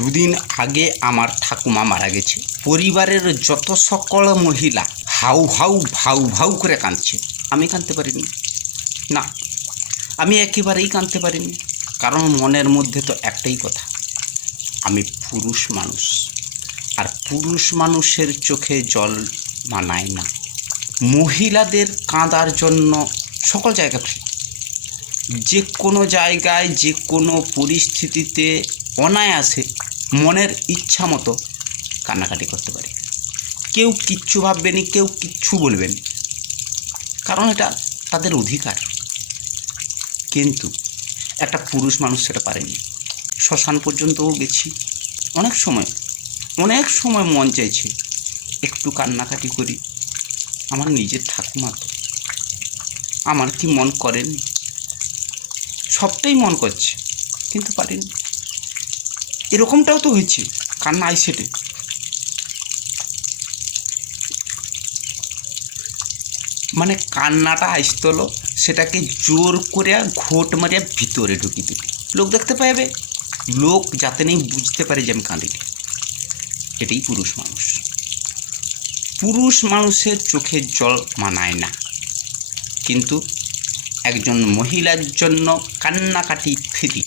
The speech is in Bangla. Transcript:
দুদিন আগে আমার ঠাকুমা মারা গেছে। পরিবারের যত সকল মহিলা হাউ হাউ ভাউ ভাউ করে কাঁদছে। আমি কাঁদতে পারিনি, না, আমি একেবারেই কাঁদতে পারিনি। কারণ মনের মধ্যে তো একটাই কথা, আমি পুরুষ মানুষ, আর পুরুষ মানুষের চোখে জল মানায় না। মহিলাদের কাঁদার জন্য সকল জায়গা ফ্রি, যে কোনো জায়গায় যে কোনো পরিস্থিতিতে অনায়াসে মনের ইচ্ছা মতো কান্নাকাটি করতে পারে। কেউ কিচ্ছু ভাববেনি, কেউ কিচ্ছু বলবেন, কারণ এটা তাদের অধিকার। কিন্তু একটা পুরুষ মানুষ সেটা পারেনি। শ্মশান পর্যন্তও গেছি, অনেক সময় মন চাইছে একটু কান্নাকাটি করি। আমার নিজের ঠাকুমা তো, আমার কি মন করেনি? সবটাই মন করছে, কিন্তু পারিনি। এরকমটাও তো হয়েছে, কান্না আইসেটে। মানে কান্নাটা আইসতলো, সেটাকে জোর করে ঘোট মারিয়া ভিতরে ঢুকি দিলি, লোক দেখতে পাবে, লোক যাতে নেই বুঝতে পারে যে আমি কাঁদিনি। এটাই পুরুষ মানুষ। পুরুষ মানুষের চোখের জল মানায় না, কিন্তু একজন মহিলার জন্য কান্নাকাটি ফ্রি।